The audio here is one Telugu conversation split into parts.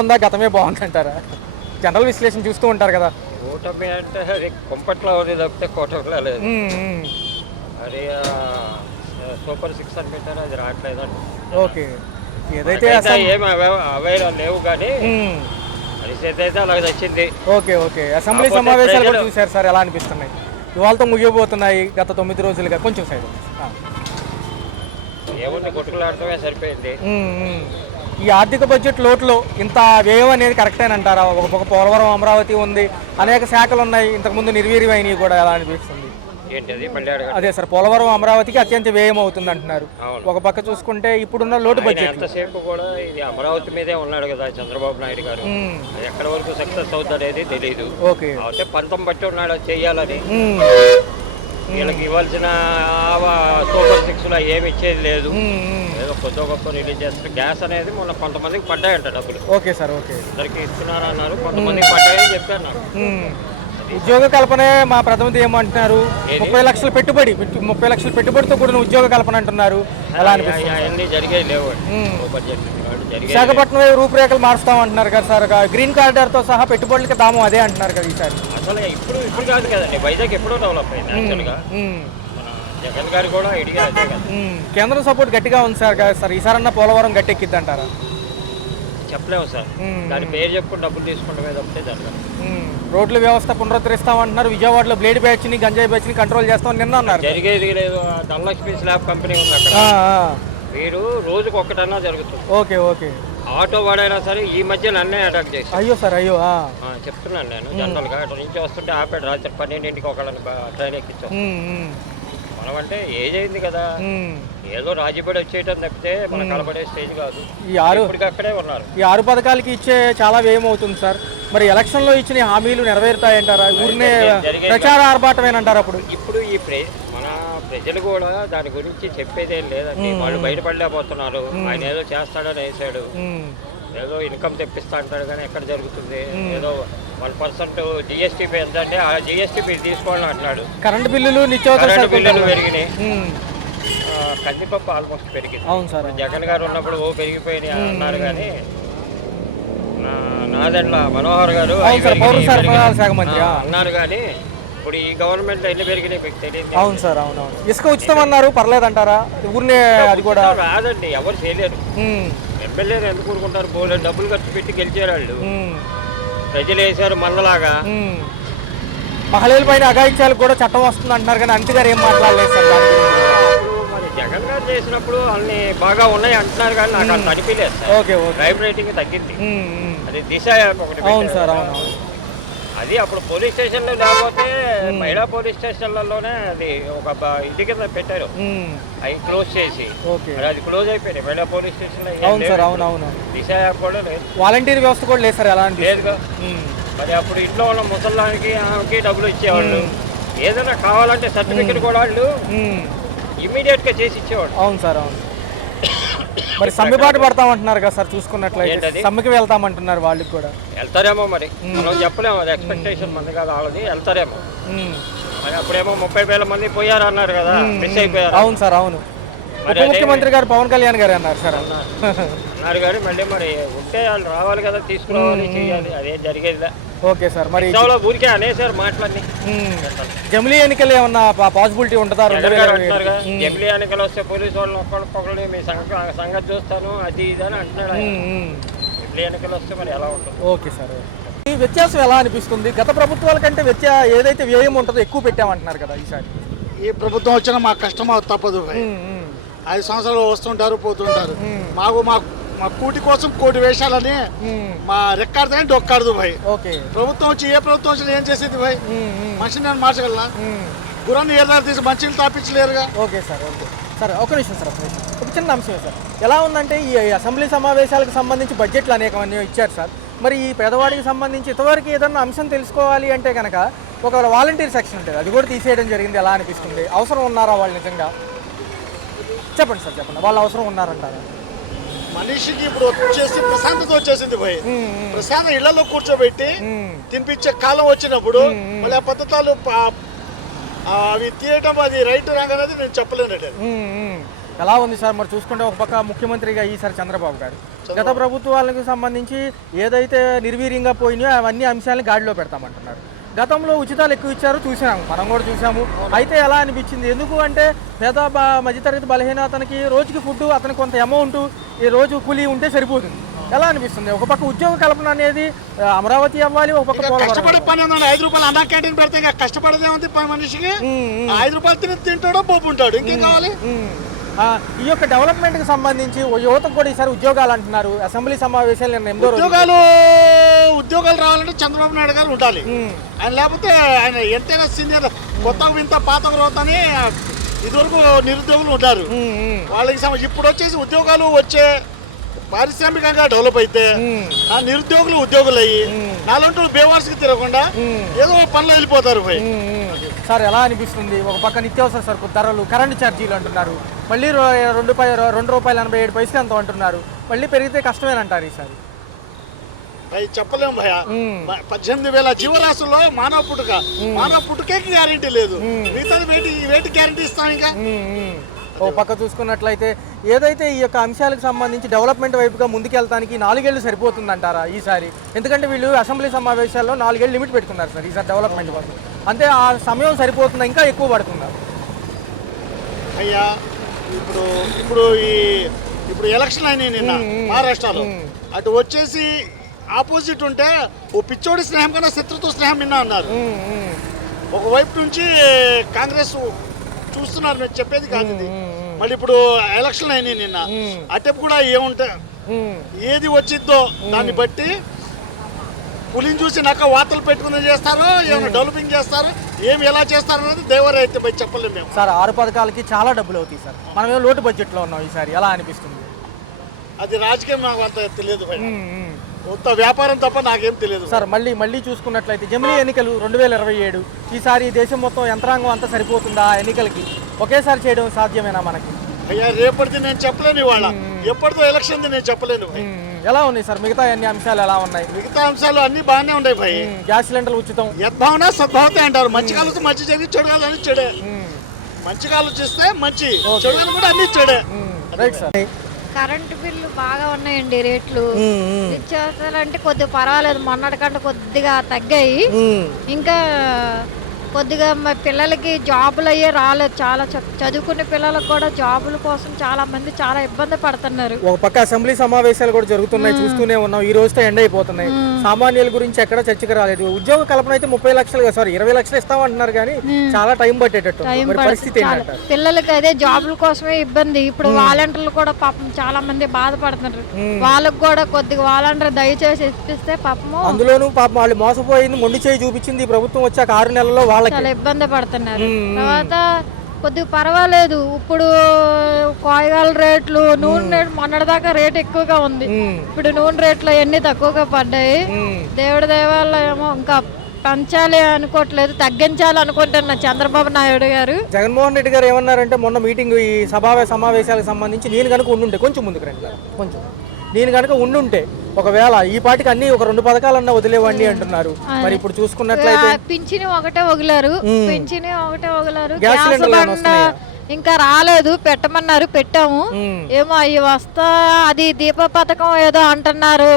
ఉందా గతమే బాగుందంటారా? జనరల్ విశ్లేషణ చూస్తూ ఉంటారు కదా. కూటమి అంటే అది కుంపట్లో ఉంది తప్పితే కూటమిలో లేదు. అది సూపర్ సిక్స్ అని పెట్టారు, అది రావట్లేదండి. ఓకే, ఏదైతే ఏమి అవైనా లేవు కానీ పరిస్థితి అయితే అలాగే వచ్చింది. ఓకే ఓకే, అసెంబ్లీ సమావేశాలు కూడా చూశారు సార్, ఎలా అనిపిస్తున్నాయి? ఇవాళతో ముగియబోతున్నాయి, గత 9 రోజులుగా. కొంచెం సైడ్ ఏముంది, కొట్టుకులాడటమే సరిపోయింది. ఈ ఆర్థిక బడ్జెట్ లోట్లో ఇంత వ్యయం అనేది కరెక్టేనంటారా? ఒక పోలవరం, అమరావతి ఉంది, అనేక శాఖలు ఉన్నాయి, ఇంతకుముందు నిర్వీర్యమైనవి కూడా. ఎలా అనిపిస్తుంది? అదే సార్, పోలవరం అమరావతికి అత్యంత వ్యయం అవుతుంది అంటున్నారు. ఒక పక్క చూసుకుంటే ఇప్పుడున్న లోటు బడ్జెట్ ఎంతసేపు కూడా ఇది అమరావతి మీదే ఉన్నాడు కదా చంద్రబాబు నాయుడు గారు. అది ఎక్కడి వరకు సక్సెస్ అవుతాడేది తెలియదు. ఓకే, అయితే పంతం బట్టి ఉన్నాడు చేయాలని. వీళ్ళకి ఇవ్వాల్సిన సూపర్ సిక్స్ లో ఏమి ఇచ్చేది లేదు. ఏదో కొద్ది గొప్ప రిలీజ్ చేస్తారు. గ్యాస్ అనేది మొన్న కొంతమందికి పడ్డాయంట డబ్బులు. ఓకే సార్, ఓకే, అందరికి ఇస్తున్నారు అన్నారు, కొంతమందికి పడ్డాయని చెప్పారు నాకు. ఉద్యోగ కల్పనే మా ప్రతినిధి ఏమంటున్నారు? 30 లక్షల పెట్టుబడి, 30 లక్షల పెట్టుబడితో కూడిన ఉద్యోగ కల్పన అంటున్నారు. ఎలా అనిపిస్తుంది? అవన్నీ జరిగేది లేవు. విశాఖపట్నం రూపురేఖలు మారుస్తామంటున్నారు కదా సార్. గ్రీన్ కార్డర్ తో సహా పెట్టుబడులకి దామం అదే అంటున్నారు కదా ఈసారి. అసలు ఇప్పుడు కాదు కదండి, వైజాగ్ ఎప్పుడో డెవలప్ అయింది యాక్చువల్గా. జగన్ గారు కూడా ఐడియా అదే కదా. కేంద్రం సపోర్ట్ గట్టిగా ఉంది సార్ కదా సార్. ఈసారన్నా పోలవరం గట్టెక్కిద్ది అంటారా? చెప్పలేము సార్, దాని పేరు చెప్పుకుని డబ్బులు తీసుకుంటే తప్పితే జరగదు. రోడ్ల వ్యవస్థ పునరుద్ధరిస్తామంటున్నారు. విజయవాడలో బ్లేడ్ బ్యాచ్ ని, గంజాయి బ్యాచ్ ని కంట్రోల్ చేస్తామని నిన్న అన్నారు. జరిగేది లేదు. ధనలక్ష్మి స్లాబ్ కంపెనీ ఉంది అక్కడ. మీరు రోజుకు ఒక్కటన్నా జరుగుతుంది. ఓకే ఓకే, ఆటో వాడైనా సరే ఈ మధ్య నన్నే అటాక్ చేసి. అయ్యో సార్, అయ్యో చెప్తున్నాను నేను. జనరల్ గా అటు నుంచి వస్తుంటే ఆపాడు, రాత్రి 12ంటికి ఒకళ్ళని ట్రైన్ ఎక్కించాం. మనం అంటే ఏజ్ అయింది కదా, ఏదో రాజీపడి వచ్చేయటం తప్పితే మన కలబడే స్టేజ్ కాదు. అక్కడే ఉన్నారు. ఈ 6 పథకాలకి ఇచ్చే చాలా వ్యయం అవుతుంది సార్. మరి ఎలక్షన్ లో ఇచ్చిన హామీలు నెరవేరుతాయంటారా? ఊరినే ప్రచార ఆర్భాటమేనంటారా? ఇప్పుడు ఈ మన ప్రజలు కూడా దాని గురించి చెప్పేదేం లేదండి. వాళ్ళు బయటపడలేకపోతున్నారు. ఆయన ఏదో చేస్తాడని వేసాడు, ఏదో ఇన్కమ్ తెప్పిస్తా అంటాడు, కానీ ఎక్కడ జరుగుతుంది? ఏదో 1% జిఎస్టీ ఎంత అంటే ఆ జిఎస్టీ మీరు తీసుకోవాలని అంటున్నాడు. కరెంటు బిల్లులు, నిత్యావసర బిల్లులు పెరిగినాయి. కందిపప్పు ఆల్మోస్ట్ పెరిగింది. అవును సార్, జగన్ గారు ఉన్నప్పుడు పెరిగిపోయినాయి అన్నారు, కానీ నాదెండ్ల మనోహర్ గారు అన్నారు, కానీ ఇప్పుడు ఈ గవర్నమెంట్ ఎన్ని పెరిగినాయి మీకు తెలియదు. అవును సార్, అవునవును. ఇసుక ఉచితం అన్నారు, పర్లేదంటారా? ఊరినే అది కూడా రాదండి, ఎవరు చేయలేరు. ఎమ్మెల్యేలు ఎందుకు ఊరుకుంటారు? బోలే డబ్బులు ఖర్చు పెట్టి గెలిచారు వాళ్ళు. ప్రజలు వేసారు మందలాగా. మహిళల పైన అఘాయిత్యాలకు కూడా చట్టం వస్తుంది అంటున్నారు, కానీ అంతే గారు ఏం మాట్లాడలేదు సార్. మరి జగన్ గారు చేసినప్పుడు అన్ని బాగా ఉన్నాయి అంటున్నారు, కానీ నాకు అంత అనిపించలేదు sir. Okay okay, crime rating తగ్గింది. అది దిశ ఒకటి. అవును సార్, అవును. అది అప్పుడు పోలీస్ స్టేషన్లో లేకపోతే మహిళా పోలీస్ స్టేషన్లలోనే అది ఒక ఇది కింద పెట్టారు, అవి క్లోజ్ చేసి. అది క్లోజ్ అయిపోయినాయి మహిళా పోలీస్ స్టేషన్లో. అవును సార్, అవునవును. దిశ యాప్ కూడా లేదు, వాలంటీర్ వ్యవస్థ కూడా లేదు సార్. ఎలా లేదుగా. మరి అప్పుడు ఇంట్లో ఉన్న ముసలానికి ఆమెకి డబ్బులు ఇచ్చేవాళ్ళు. ఏదైనా కావాలంటే సర్టిఫికెట్ కూడా వాళ్ళు ఇమీడియట్ గా చేసి ఇచ్చేవాళ్ళు. అవును సార్, అవును. మరి సమ్మెబాటు పడతామంటున్నారు కదా సార్, చూసుకున్నట్లయితే సమ్మెకి వెళ్తామంటున్నారు. వాళ్ళకి కూడా వెళ్తారేమో, మరి మనం చెప్పలేము. అది ఎక్స్పెక్టేషన్ మంది కాదు, వాళ్ళది. వెళ్తారేమో. మరి అప్పుడేమో 30,000 మంది పోయారు అన్నారు కదా, మిస్ అయిపోయారు. అవును సార్, అవును. ఉప ముఖ్యమంత్రి గారు పవన్ కళ్యాణ్ గారు అన్నారు సార్. అన్నారు కానీ మళ్ళీ మరి ఉంటే వాళ్ళు రావాలి కదా, తీసుకురావాలి, చేయాలి. అదేం జరిగేదిలే. ఓకే సార్, మరి ఊరికే అనేసారు మాటలన్నీ. జమిలీ ఎన్నికలు ఏమన్నా పాసిబిలిటీ ఉంటుందా? జమిలీ ఎన్నికలు వస్తే పోలీసు వాళ్ళని ఒక్కొక్కరిని మీ సంగతి చూస్తాను అది ఇది అని అంటున్నాడు. జమిలీ ఎన్నికలు వస్తే మరి ఎలా ఉంటుంది? Okay sir. ఈ వ్యత్యాసం ఎలా అనిపిస్తుంది? గత ప్రభుత్వాల కంటే ఏదైతే వ్యయం ఉంటుందో ఎక్కువ పెట్టామంటున్నారు కదా ఈసారి. ఈ ప్రభుత్వం వచ్చినా మాకు కష్టం తప్పదు. 5 సంవత్సరాలు వస్తుంటారు, పోతుంటారు. మా కూటి కోసం కోటి వేషాలని మా రెక్కాడుతానే డొక్కాడదు భాయ్. ప్రభుత్వం వచ్చి ఏ ప్రభుత్వం వచ్చి ఏం చేసేది భాయ్? మనిషిని నేను మార్చగలనా? గురాన్ని ఏదో తీసి మంచిని తాపించలేరుగా. Okay sir, okay sir. ఒక నిమిషం సార్, ఒక చిన్న అంశమే సార్. ఎలా ఉందంటే ఈ అసెంబ్లీ సమావేశాలకు సంబంధించి బడ్జెట్లు అనేకమంది ఇచ్చారు సార్. మరి ఈ పేదవాడికి సంబంధించి ఇంతవరకు ఏదన్నా అంశం తెలుసుకోవాలి అంటే కనుక ఒక వాలంటీర్ సెక్షన్ ఉంటుంది, అది కూడా తీసేయడం జరిగింది. ఎలా అనిపిస్తుంది? అవసరం ఉన్నారా వాళ్ళు నిజంగా? చెప్పండి సార్, చెప్పండి. వాళ్ళు అవసరం ఉన్నారంటారా? మనిషికి ఇప్పుడు వచ్చేసి ప్రశాంతత వచ్చేసింది భయ్. ప్రశాంత ఇళ్లలో కూర్చోబెట్టి తినిపించే కాలం వచ్చినప్పుడు మళ్ళీ ఆ పద్ధతులు అవి తీయటం అది రైట్ రాంగ్ అనేది నేను చెప్పలేను. ఎలా ఉంది సార్? మరి చూసుకుంటే ఒక పక్క ముఖ్యమంత్రిగా ఈసారి చంద్రబాబు గారు గత ప్రభుత్వాలకు సంబంధించి ఏదైతే నిర్వీర్యంగా పోయినాయో అవన్నీ అంశాలను గాడిలో పెడతామంటున్నారు. గతంలో ఉచితాలు ఎక్కువ ఇచ్చారు, చూసాము, మనం కూడా చూసాము. అయితే ఎలా అనిపించింది? ఎందుకు అంటే పేద మధ్యతరగతి బలహీన అతనికి రోజుకి ఫుడ్, అతనికి కొంత అమౌంట్, ఈ రోజు కూలీ ఉంటే సరిపోతుంది. ఎలా అనిపిస్తుంది? ఒక పక్క ఉద్యోగ కల్పన అనేది అమరావతి అవ్వాలి, ఒక పక్క కష్టపడే పని ఉందండి. 5 రూపాయలు అన్నా క్యాంటీన్ పెడితే ఇంకా కష్టపడదే ఉంది మనిషికి. 5 రూపాయలు తింటాడో పోపు ఉంటాడు, ఇంకేం కావాలి? ఈ యొక్క డెవలప్మెంట్ కి సంబంధించి యువతకు కూడా ఈసారి ఉద్యోగాలు అంటున్నారు. అసెంబ్లీ సమావేశాలు నిన్న 8వ రోజు. ఉద్యోగాలు రావాలంటే చంద్రబాబు నాయుడు గారు ఉండాలి. ఆయన లేకపోతే ఆయన ఎంతైనా సీనియర్, కొత్త వింత పాత గ్రోత్ అని ఇదివరకు నిరుద్యోగులు ఉంటారు. వాళ్ళకి ఇప్పుడు వచ్చేసి ఉద్యోగాలు వచ్చే పారిశ్రామికంగా డెవలప్ అయితే ఆ నిరుద్యోగులు ఉద్యోగులు అయ్యి నాలుగు బేవార్స్కి తిరగకుండా ఏదో పనులు వెళ్ళిపోతారు. సార్ ఎలా అనిపిస్తుంది? ఒక పక్క నిత్యావసర సరుకు ధరలు, కరెంటు ఛార్జీలు అంటున్నారు, మళ్ళీ ₹2.50 అంత అంటున్నారు. మళ్ళీ పెరిగితే కష్టమేనంటారు ఈసారి. చెప్పలేము భయ. 18,000 జీవరాశుల్లో మానవ పుట్టుకే గ్యారెంటీ లేదు. మిగతాది వేటి గ్యారెంటీ ఇస్తాం? ఇంకా ఓ పక్క చూసుకున్నట్లయితే ఏదైతే ఈ యొక్క అంశాలకు సంబంధించి డెవలప్మెంట్ వైపుగా ముందుకెళ్తానికి 4 ఏళ్ళు సరిపోతుందంటారా ఈసారి? ఎందుకంటే వీళ్ళు అసెంబ్లీ సమావేశాల్లో 4 ఏళ్ళు లిమిట్ పెట్టుకున్నారు సార్ ఈసారి డెవలప్మెంట్ కోసం. అంతే ఆ సమయం సరిపోతుందా, ఇంకా ఎక్కువ పడుతుందా? అయ్యా ఇప్పుడు ఎలక్షన్ అయినాయి నిన్న మహారాష్ట్రలో. అటు వచ్చేసి ఆపోజిట్ ఉంటే ఓ పిచ్చోడి స్నేహం కన్నా శత్రుత్వ స్నేహం నిన్న అన్నారు. ఒకవైపు నుంచి కాంగ్రెస్ చూస్తున్నారు, నేను చెప్పేది కాదు ఇది. మళ్ళీ ఇప్పుడు ఎలక్షన్ అయినాయి నిన్న, అటెప్ కూడా ఏముంటా ఏది వచ్చిద్దో దాన్ని బట్టి పులిని చూసి నాక వార్తలు పెట్టుకుని చేస్తారో, ఏమైనా డెవలపింగ్ చేస్తారో, ఏమి ఎలా చేస్తారో అనేది దేవర అయితే బయట చెప్పలేము మేము. సార్ 6 పథకాలకి చాలా డబ్బులు అవుతాయి సార్. మనమేమో లోటు బడ్జెట్లో ఉన్నాం ఈసారి, ఎలా అనిపిస్తుంది? అది రాజకీయం నాకు అంత తెలియదు, కొత్త వ్యాపారం తప్ప నాకేం తెలియదు సార్. మళ్ళీ చూసుకున్నట్లయితే జమిలీ ఎన్నికలు 2027 ఈసారి దేశం మొత్తం యంత్రాంగం అంతా సరిపోతుందా ఎన్నికలకి? ఒకేసారి చేయడం సాధ్యమేనా మనకి? అయ్యా రేపటిది నేను చెప్పలేను, ఇవాళ ఎప్పటితో ఎలక్షన్ నేను చెప్పలేను. ఎలా ఉన్నాయి సార్ మిగతా అన్ని అంశాలు? ఎలా ఉన్నాయి మిగతా అంశాలు? అన్ని బాగానే ఉన్నాయి భయ్. గ్యాస్ సిలిండర్లు ఉచితం, యద్భావన సద్భావతే అంటారు. మంచి కాలు మంచి జరిగి చెడుగాలని చెడే. మంచి కాలు చేస్తే మంచి, చెడుగాలు కూడా అన్ని చెడే. Right sir. కరెంటు బిల్లు బాగా ఉన్నాయండి రేట్లు. నిత్యావసరాలు కొద్దిగా పర్వాలేదు, మొన్నటి కంటే కొద్దిగా తగ్గాయి. ఇంకా కొద్దిగా మా పిల్లలకి జాబులు అయ్యే రాలేదు. చాలా చదువుకునే పిల్లలకు కూడా జాబుల కోసం చాలా మంది చాలా ఇబ్బంది పడుతున్నారు. ఒక పక్క అసెంబ్లీ సమావేశాలు కూడా జరుగుతున్నాయి, చూస్తూనే ఉన్నాం. ఈ రోజుతో ఎండ్ అయిపోతున్నాయి. సామాన్యుల గురించి ఎక్కడ చర్చకు రాలేదు. ఉద్యోగ కల్పన అయితే 20 లక్షలు ఇస్తామంటున్నారు, కానీ చాలా టైం పట్టేటట్టు పరిస్థితి. పిల్లలకి అదే జాబుల కోసమే ఇబ్బంది. ఇప్పుడు వాలంటీర్లు కూడా పాపం చాలా మంది బాధపడుతున్నారు. వాళ్ళకు కూడా కొద్దిగా వాలంటీర్ దయచేసి ఇప్పిస్తే పాపము. అందులోనూ పాపం వాళ్ళు మోసపోయింది, మొండి చేయి చూపించింది ఈ ప్రభుత్వం వచ్చాక 6 నెలల్లో. చాలా ఇబ్బంది పడుతున్నారు. తర్వాత కొద్దిగా పర్వాలేదు. ఇప్పుడు కూరగాయల రేట్లు, నూనె రేట్లు మొన్నటిదాకా రేట్ ఎక్కువగా ఉంది. ఇప్పుడు నూనె రేట్లు అన్ని తక్కువగా పడ్డాయి. దేవుడి దయ వల్ల ఏమో ఇంకా పెంచాలి అనుకోవట్లేదు, తగ్గించాలి అనుకుంటున్నా చంద్రబాబు నాయుడు గారు. జగన్మోహన్ రెడ్డి గారు ఏమన్నారంటే మొన్న మీటింగ్ ఈ సమావేశాలకు సంబంధించి నేను కనుక ఉండుంటే, కొంచెం ముందుకు రండి కొంచెం, నేను కనుక ఉండుంటే ఒకవేళ ఈ పాటికి అన్ని ఒక 2 పథకాలన్నా వదిలేవండి అంటున్నారు. మరి ఇప్పుడు చూసుకున్నట్లయితే పింఛని ఒకటే వదిలారు. గ్యాస్ బండ ఇంకా రాలేదు, పెట్టమన్నారు, పెట్టాము. ఏమో అవి వస్తా, అది దీప పథకం ఏదో అంటున్నారు.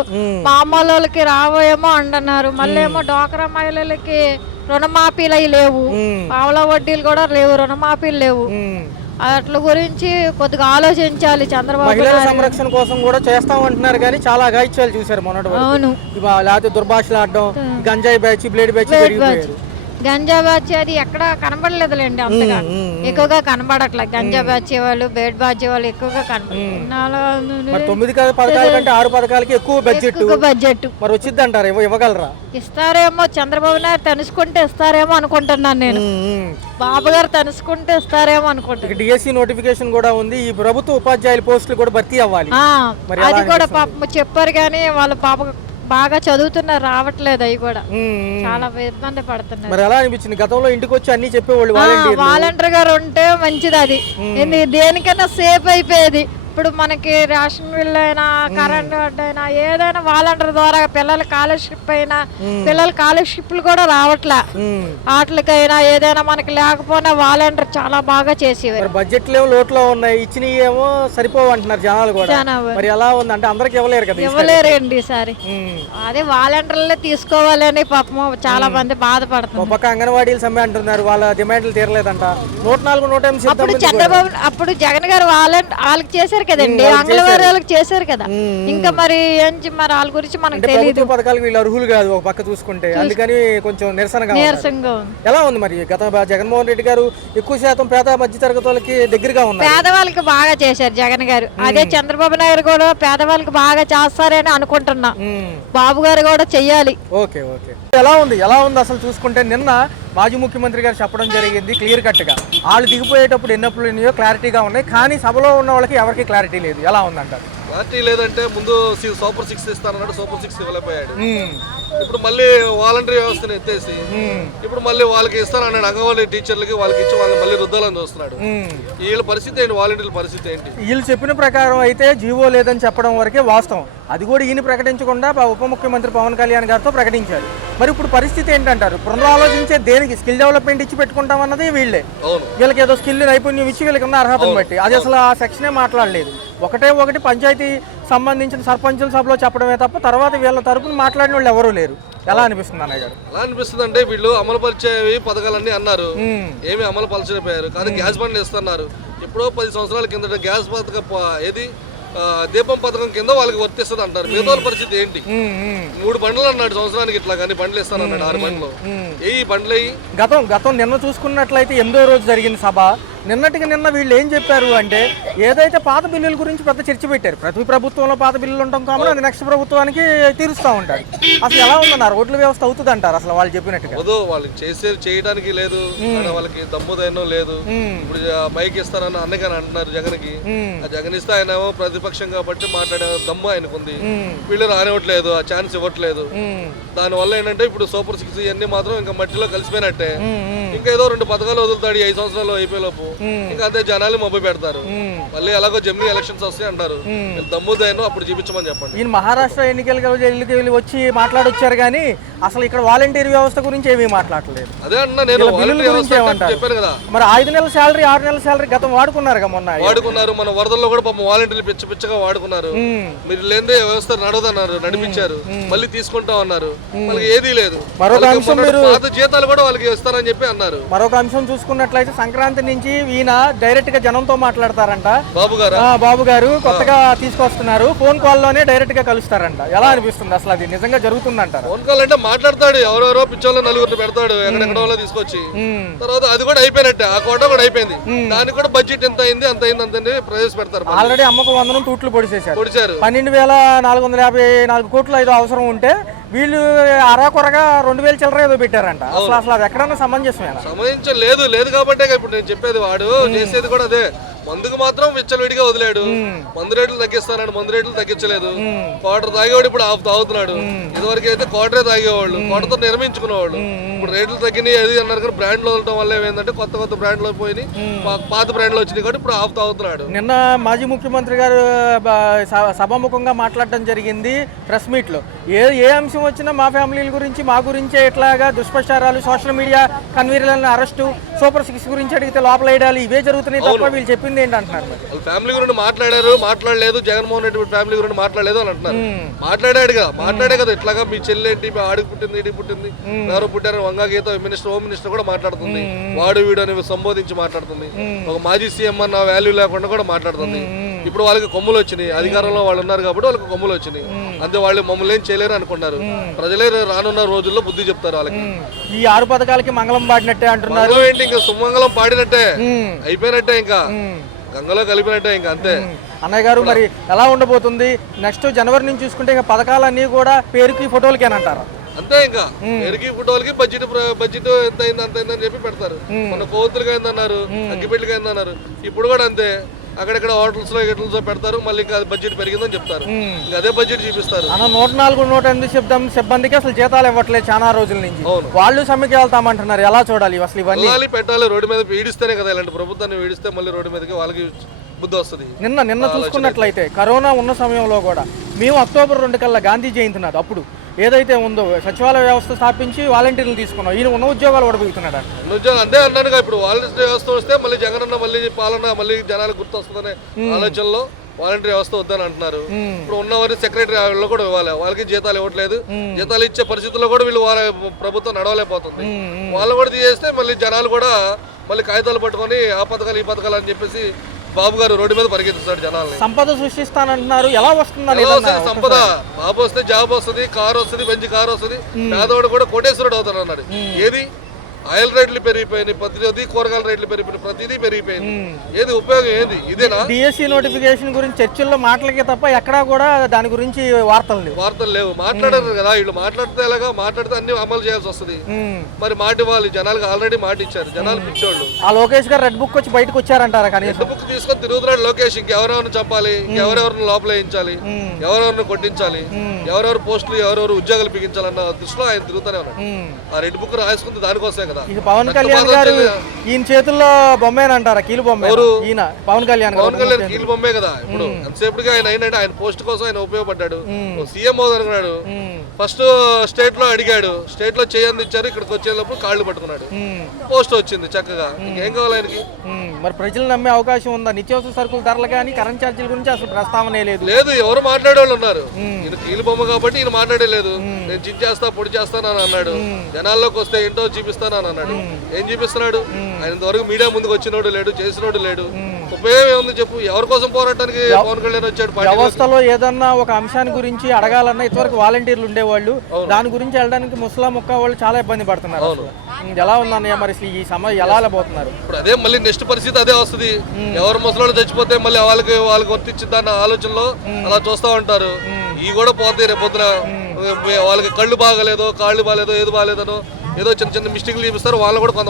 మామూలు వాళ్ళకి రావేమో అంటున్నారు. మళ్ళీ ఏమో డ్వాక్రా మహిళలకి రుణమాఫీలు అవి లేవు, పావలా వడ్డీలు కూడా లేవు, రుణమాఫీలు లేవు. అట్ల గురించి కొద్దిగా ఆలోచించాలి చంద్రబాబు. మహిళల సంరక్షణ కోసం కూడా చేస్తామంటున్నారు, కానీ చాలా అఘాయిత్యాలు చూసారు మొన్నటి. అవును, లేకపోతే దుర్భాషలు ఆడడం, గంజాయి batch, blade batch, ganja batch అది ఎక్కడ కనబడలేదులేండి. అంతగా ఎక్కువగా కనబడట్లే. గంజా బ్యాచ్ వాళ్ళు, బేడ్ బ్యాచ్ వాళ్ళు ఎక్కువగా కనబడుతున్నారు. 9 పథకాల కంటే 6 పథకాలకి ఎక్కువ బడ్జెట్ మరి వచ్చింది అంటారు. ఇవ్వగలరా? ఇస్తారేమో, చంద్రబాబు నాయుడు తనుసుకుంటే ఇస్తారేమో అనుకుంటున్నాను నేను. బాబు గారు తనుసుకుంటే ఇస్తారేమో అనుకుంటున్నాను. డిఎస్సి నోటిఫికేషన్ కూడా ఉంది. ఈ ప్రభుత్వ ఉపాధ్యాయుల పోస్టులు కూడా భర్తీ అవ్వాలి. అది కూడా పాపం చెప్పారు, కానీ వాళ్ళ పాప బాగా చదువుతున్నారు, రావట్లేదు. అవి కూడా చాలా ఇబ్బంది పడుతున్నారు. మరి ఎలా అనిపించింది? గతంలో ఇంటికి వచ్చి అన్ని చెప్పేవాళ్ళు, వాలంటీర్ గారు ఉంటే మంచిది. అది దేనికైనా సేఫ్ అయిపోయేది. ఇప్పుడు మనకి రేషన్ బిల్ అయినా కరెంట్ బిల్ అయినా ఏదైనా వాలంటీర్ ద్వారా పిల్లల స్కాలర్షిప్ అయినా పిల్లల స్కాలర్షిప్లు కూడా రావట్లే. వాటికైనా ఏదైనా మనకి లేకపోయినా వాలంటీర్ చాలా బాగా చేసేవారు. బడ్జెట్ లేవు లోట్లో ఉన్నాయి, ఇచ్చినవి ఏమో సరిపోవు అంటున్నారు జనాలు కూడా. మరి ఎలా ఉంది అంటే అందరికి ఇవ్వలేరు కదా, ఇవ్వలేరండి ఈసారి. అదే వాలంటీర్లే తీసుకోవాలని పాపం చాలా మంది బాధపడుతున్నారు. ఒక పక్క అంగన్వాడీలు సమ్మె అంటున్నారు, వాళ్ళ డిమాండ్లు తీరలేదంట. 104, 108 అప్పుడు చంద్రబాబు అప్పుడు జగన్ గారు వాళ్ళకి చేశారు కదండి, అంగన్వాడీ వాళ్ళకి చేశారు కదా. ఇంకా మరి మరి వాళ్ళ గురించి మనకు తెలియదు. పథకాలకు వీళ్ళు అర్హులు కాదు ఒక పక్క చూసుకుంటే, అందుకని కొంచెం నిరసనగా ఎలా ఉంది మరి. గత జగన్మోహన్ రెడ్డి గారు ఎక్కువ శాతం పేద మధ్య తరగతి వాళ్ళకి దగ్గరగా ఉన్నారు, పేదవాళ్ళకి బాగా చేశారు జగన్ గారు. అదే చంద్రబాబు నాయుడు కూడా పేదవాళ్ళకి బాగా చేస్తారని అనుకుంటున్నా. బాబు గారు కూడా చెయ్యాలి. Okay okay. ఎలా ఉంది అసలు చూసుకుంటే నిన్న మాజీ ముఖ్యమంత్రి గారు చెప్పడం జరిగింది క్లియర్ కట్ గా, వాళ్ళు దిగిపోయేటప్పుడు ఎన్నప్పుడు క్లారిటీగా ఉన్నాయి, కానీ సభలో ఉన్న వాళ్ళకి ఎవరికి క్లారిటీ లేదు. ఎలా ఉందంటారు? క్లారిటీ లేదంటే ముందు సూపర్ 6 ఇస్తానన్నాడు, సూపర్ 6 ఇవ్వలేకపోయాడు. ఇప్పుడు మళ్ళీ వాలంటరీ వ్యవస్థను ఎత్తేసి ఇప్పుడు మళ్ళీ వాళ్ళకి ఇస్తానన్నాడు, అంగన్వాడీ టీచర్లకి వాళ్ళకి ఇచ్చి వాళ్ళని మళ్ళీ రుద్దాలని చూస్తున్నాడు. వీళ్ళ పరిస్థితి ఏంటి, వాలంటీర్ల పరిస్థితి ఏంటి? వీళ్ళు చెప్పిన ప్రకారం అయితే జీవో లేదని చెప్పడం వరకే వాస్తవం. అది కూడా ఈయన ప్రకటించకుండా ఉప ముఖ్యమంత్రి పవన్ కళ్యాణ్ గారితో ప్రకటించారు. మరి ఇప్పుడు పరిస్థితి ఏంటంటారు? పునరాలోచించే దేనికి? స్కిల్ డెవలప్మెంట్ ఇచ్చి పెట్టుకుంటాం అన్నది వీళ్ళే. వీళ్ళకి ఏదో స్కిల్ నైపుణ్యం ఇచ్చి వీళ్ళకి ఉన్న అర్హతను బట్టి, అది అసలు ఆ సెక్షనే మాట్లాడలేదు. ఒకటి పంచాయతీ సంబంధించిన సర్పంచుల సభలో చెప్పడమే తప్ప తర్వాత వీళ్ళ తరపున మాట్లాడిన వాళ్ళు ఎవరూ లేరు. ఎలా అనిపిస్తుంది అన్నయ్య గారు? ఎలా అనిపిస్తుంది అంటే వీళ్ళు అమలు పరిచేవి పథకాలన్నీ అన్నారు, ఏమి అమలు పరచలేకపోయారు. కానీ గ్యాస్ బండ్లు ఇస్తున్నారు. ఎప్పుడో 10 సంవత్సరాల కిందట గ్యాస్ పథకం ఏది దీపం పథకం కింద వాళ్ళకి వర్తిస్తుంది అంటారు. మిగతా పరిస్థితి ఏంటి? 3 బండ్లు అన్నాడు సంవత్సరానికి, ఇట్లా కానీ బండ్లు ఇస్తానన్నాడు. 6 బండ్లు ఏ బండ్లు అయ్యి గతం నిన్న చూసుకున్నట్లయితే 8వ రోజు జరిగిన సభ. నిన్న వీళ్ళు ఏం చెప్పారు అంటే, ఏదైతే పాత బిల్లుల గురించి పెద్ద చర్చ పెట్టారు. ప్రతి ప్రభుత్వంలో పాత బిల్లులు ఉంటాం కాబట్టి అది నెక్స్ట్ ప్రభుత్వానికి తీరుస్తూ ఉంటారు. అసలు ఎలా ఉందన్నారు? రోడ్ల వ్యవస్థ అవుతుంది అంటారు అసలు వాళ్ళు చెప్పినట్టుగా? వాళ్ళకి చేయడానికి లేదు, వాళ్ళకి దమ్ముదైనం లేదు. ఇప్పుడు మైక్ ఇస్తానని అన్నగాని అంటున్నారు జగన్కి. జగన్ ఇస్తే ఆయన ప్రతిపక్షం కాబట్టి మాట్లాడే దమ్ము ఆయనకుంది. వీళ్ళు రానివ్వట్లేదు, ఆ ఛాన్స్ ఇవ్వట్లేదు. దానివల్ల ఏంటంటే ఇప్పుడు సూపర్ 6 ఇవన్నీ మాత్రం ఇంకా మట్టిలో కలిసిపోయినట్టే. ఇంకా ఏదో 2 పథకాలు వదులుతాడు 5 సంవత్సరాలు అయిపోయేలోపు. ఇంకా అంతే జనాలు మబ్బు పెడతారు. మళ్ళీ ఎలాగో జమ్మి ఎలక్షన్స్ వస్తాయి అంటారు. దమ్ముదైనా అప్పుడు చూపించమని చెప్పండి. ఈయన మహారాష్ట్ర ఎన్నికలకి వచ్చి మాట్లాడొచ్చారు కానీ అసలు ఇక్కడ వాలంటీర్ వ్యవస్థ గురించి ఏమీ మాట్లాడలేదు. అదే అన్నా నేను చెప్పాను కదా. మరి 5 నెలల శాలరీ 6 నెలల శాలరీ గతం వాడుకున్నారు మొన్న. వాడుకున్నారు. మన వరదల్లో కూడా పాపం వాలంటీర్లు పిచ్చగా వాడుకున్నారు. మీరు లేదే వ్యవస్థ నడవదన్నారు, నడిపించారు. మళ్ళీ తీసుకుంటాం అన్నారు. మళ్ళీ ఏదీ లేదు. పాత జీతాలు కూడా వాళ్ళకి ఇస్తారని చెప్పి అన్నారు. మరొక అంశం చూసుకున్నట్లయితే సంక్రాంతి నుంచి ఈయన డైరెక్ట్ గా జనంతో మాట్లాడతారంట. బాబు గారు కొత్తగా తీసుకొస్తున్నారు, ఫోన్ కాల్ లోనే డైరెక్ట్ గా కలుస్తారంట. ఎలా అనిపిస్తుంది అసలు? అది నిజంగా జరుగుతుందంటారు? ఫోన్ కాల్ అంటే మాట్లాడతాడు, ఎవరెవరో పిచ్చోళ్ళు 4 పెడతాడు ఎక్కడెక్కడ వాళ్ళ తీసుకొచ్చి. తర్వాత అది కూడా అయిపోయినట్టే, ఆ కోట కూడా అయిపోయింది. దానికి కూడా బడ్జెట్ ఎంత అయింది అంత ప్రవేశపెడతారు. ఆల్రెడీ అమ్మకు 100 తూట్లు పొడిచారు. 12,454 కోట్లు ఏదో అవసరం ఉంటే వీళ్ళు అరాకొరగా 2,000 చిల్లర ఏదో పెట్టారంట. అసలు అది ఎక్కడన్నా సమంజసం లేదు కాబట్టే ఇప్పుడు నేను చెప్పేది. వాడు చేసేది కూడా అదే. మందుకు మాత్రం విచ్చలవిడిగా వదిలాడు. మందు రేట్లు తగ్గిస్తానని మందు రేట్లు తగ్గించలేదు. క్వార్టర్ తాగేవాడు ఇప్పుడు తాగుతున్నాడు. ఇదివరకు అయితే క్వార్టరే తాగేవాళ్ళు, క్వార్టర్తో నిర్మించుకునేవాళ్ళు. ఇప్పుడు రేట్లు తగ్గినాయి అది అన్నారు కానీ బ్రాండ్లు వదలటం వల్ల ఏమైందంటే కొత్త బ్రాండ్లు పోయి పాత బ్రాండ్లు వచ్చినాయి కాబట్టి ఇప్పుడు తాగుతున్నాడు. నిన్న మాజీ ముఖ్యమంత్రి గారు సభాముఖంగా మాట్లాడడం జరిగింది ప్రెస్ మీట్ లో. ఏ అంశం వచ్చినా మా ఫ్యామిలీల గురించి మా గురించే ఇట్లాగా దుష్ప్రచారాలు, సోషల్ మీడియా కన్వీనర్లను అరెస్టు, సూపర్ 6 గురించి అడిగితే లోపలేయడాలు ఇవే జరుగుతున్నాయి తప్ప వీళ్ళు చెప్పింది ఏంటంటున్నారు? ఫ్యామిలీ గురించి మాట్లాడలేదు. జగన్మోహన్ రెడ్డి ఫ్యామిలీ గురించి మాట్లాడలేదు అని అంటున్నారు. మాట్లాడే కదా ఇట్లాగా మీ చెల్లెంటి ఆడికి పుట్టింది, ఇడికి పుట్టింది, ఎవరు పుట్టారు, వంగా గీత హోమ్ మినిస్టర్ కూడా మాట్లాడుతుంది. వాడు వీడు అని సంబోధించి మాట్లాడుతుంది. ఒక మాజీ సీఎం అన్న వాల్యూ లేకుండా కూడా మాట్లాడుతుంది. ఇప్పుడు వాళ్ళకి కొమ్ములు వచ్చినాయి, అధికారంలో వాళ్ళు ఉన్నారు కాబట్టి వాళ్ళకి కొమ్ములు వచ్చినాయి. అంతే, వాళ్ళు మమ్మల్ని ఏం చేయలేరు అనుకున్నారు. ప్రజలే రానున్న రోజుల్లో బుద్ధి చెప్తారు వాళ్ళకి. ఈ 6 పథకాలకి మంగళం పాడినట్టే అంటున్నారు. ఏంటి ఇంకా సుమంగళం పాడినట్టే అయిపోయినట్టే, ఇంకా గంగలో కలిపినట్టే ఇంకా అంతే. అన్నయ్య గారు మరి ఎలా ఉండబోతుంది నెక్స్ట్ జనవరి నుంచి చూసుకుంటే ఇంకా పథకాలన్నీ కూడా పేరుకి ఫోటోలకేనంటారు? అంతే, ఇంకా పేరుకి ఫోటోలకి బడ్జెట్ ఎంత అయింది అంత అయిందని చెప్పి పెడతారు. మన కోతులుగా అయిందన్నారు, అగ్గిపెట్లుగా అయిందన్నారు. ఇప్పుడు కూడా అంతే, అక్కడెక్కడ హోటల్స్ లో పెడతారు. మళ్ళీ ఇంకా బడ్జెట్ పెరిగిందని చెప్తారు. ఇంకా అదే బడ్జెట్ చూపిస్తారు. 104, 108 సిబ్బందికి అసలు జీతాలు ఇవ్వట్లేదు చాలా రోజుల నుంచి. వాళ్ళు సమ్మెకి వెళ్తామంటున్నారు. ఎలా చూడాలి అసలు ఇవన్నీ? పెట్టాలి, రోడ్డు మీద ఈడిస్తేనే కదా. ఇలాంటి ప్రభుత్వాన్ని ఈడిస్తే మళ్ళీ రోడ్డు మీదకి వాళ్ళకి బుద్ధి వస్తుంది. నిన్న చూసుకున్నట్లయితే కరోనా ఉన్న సమయంలో కూడా మేము అక్టోబర్ 2 కల్లా గాంధీ జయంతి నాడు అప్పుడు ఏదైతే ఉందో సచివాలయ వ్యవస్థ స్థాపించి వాలంటీర్లు తీసుకున్నాం. ఈయన ఉన్న ఉద్యోగాలు ఓడిపోతున్నాడు. ఉద్యోగం అంతే అన్నాడుగా. ఇప్పుడు వాలంటీర్ వ్యవస్థ వస్తే మళ్ళీ జగనన్న మళ్ళీ పాలన మళ్ళీ జనాలకు గుర్తొస్తుందనే ఆలోచనలో వాలంటీర్ వ్యవస్థ వద్దని అంటున్నారు. ఇప్పుడు ఉన్నవారి సెక్రటరీ లో కూడా ఇవ్వాలి, వాళ్ళకి జీతాలు ఇవ్వట్లేదు. జీతాలు ఇచ్చే పరిస్థితుల్లో కూడా వీళ్ళు ప్రభుత్వం నడవలేకపోతుంది. వాళ్ళు కూడా తీసేస్తే మళ్ళీ జనాలు కూడా మళ్ళీ కాగితాలు పట్టుకొని ఆ పథకాలు ఈ పథకాలు అని చెప్పేసి బాబు గారు రోడ్డు మీద పరిగెత్తిస్తాడు జనాల్ని. సంపద సృష్టిస్తానంటున్నారు, ఎలా వస్తుందని సంపద? బాబు వస్తే జాబ్ వస్తుంది, కారు వస్తుంది, మంచి కారు వస్తుంది, పేదవాడు కూడా కోటేశ్వరుడు అవుతాడు అన్నాడు. ఏది? ఆయిల్ రేట్లు పెరిగిపోయినాయి, ప్రతిదీ కూరగాయల రేట్లు పెరిగిపోయినాయి, ప్రతిదీ పెరిగిపోయింది. ఏది ఉపయోగం? ఏది? ఇదేనా? డిఎస్సి నోటిఫికేషన్ గురించి చర్చల్లో మాటలకే తప్ప ఎక్కడా కూడా దాని గురించి వార్తలు లేవు. మాట్లాడారు కదా వీళ్ళు. మాట్లాడితే ఎలాగా? మాట్లాడితే అన్ని అమలు చేయాల్సి వస్తుంది. మరి మాట ఇవ్వాలి జనాలకు. ఆల్రెడీ మాట ఇచ్చారు జనాలు పిచ్చోళ్ళు. ఆ లోకేష్ గారు రెడ్ బుక్ వచ్చి బయటకు వచ్చారంటారా? కానీ రెడ్ బుక్ తీసుకొని తిరుగుతున్నాడు లోకేష్. ఇంకెవరెవరిని చంపాలి, ఇంకెవరెవరిని లోపల వేయించాలి, ఎవరెవరిని కొట్టించాలి, ఎవరెవరు పోస్టులు ఎవరెవరు ఉద్యోగాలు బిగించాలన్న దృష్టిలో ఆయన తిరుగుతూనే ఉన్నాడు. ఆ రెడ్ బుక్ రాసుకుంది దానికోసమే కదా. పవన్ కళ్యాణ్ గారు ఈయన చేతుల్లో బొమ్మేనంటారా? కీలు బొమ్మ. ఈయన పవన్ కళ్యాణ్ కీలు బొమ్మే కదా. ఇప్పుడు ఎంతసేపుగా ఆయన అయినంటే ఆయన పోస్ట్ కోసం ఆయన ఉపయోగపడ్డాడు. సీఎం అవుదనుకున్నాడు. ఫస్ట్ స్టేట్ లో అడిగాడు, స్టేట్ లో చేయందిచ్చారు. ఇక్కడికి వచ్చేటప్పుడు కాళ్ళు పట్టుకున్నాడు, పోస్ట్ వచ్చింది చక్కగా. ఇంకేం కావాలి ఆయనకి? మరి ప్రజలు నమ్మే అవకాశం ఉందా? నిత్యావసర సరుకుల ధరలు కానీ కరెంట్ ఛార్జీల గురించి అసలు ప్రస్తావనే లేదు. ఎవరు మాట్లాడేవాళ్ళు ఉన్నారు. ఈయన కీలు బొమ్మ కాబట్టి ఈయన మాట్లాడలేదు. నేను చించేస్తా పొడి చేస్తానని అన్నాడు. జనాల్లోకి వస్తే ఏంటో చూపిస్తానని అన్నాడు. ఏం చూపిస్తున్నాడు? ఆయన ఇంతవరకు మీడియా ముందుకు వచ్చినోడు లేడు, చేసినోడు లేడు. ఉపయోగం ఏముంది చెప్పు? ఎవరి కోసం పోరాటానికి పవన్ కళ్యాణ్ వచ్చాడు? వ్యవస్థలో ఏదన్నా ఒక అంశాన్ని గురించి అడగాలన్నా ఇంతవరకు వాలంటీర్లు ఉండేవాళ్ళు. దాని గురించి వెళ్ళడానికి ముస్లాం ముక్క వాళ్ళు చాలా ఇబ్బంది పడుతున్నారు. ఎలా ఉందన్నయ్య మరి ఈ సమయం ఎలా పోతున్నారు? ఇప్పుడు అదే మళ్ళీ నెక్స్ట్ పరిస్థితి అదే వస్తుంది. ఎవరు ముసలోళ్ళు చచ్చిపోతే మళ్ళీ వాళ్ళకి వర్తించిద్దన్న ఆలోచనలో అలా చూస్తా ఉంటారు. ఇవి కూడా పోతాయి రేపు పొద్దున. వాళ్ళకి కళ్ళు బాగలేదో, కాళ్ళు బాగాలేదో, ఏది బాగాలేదనో ఏదో చిన్న చిన్న మిస్టేక్లు చూపిస్తారు. వాళ్ళు కూడా కొంత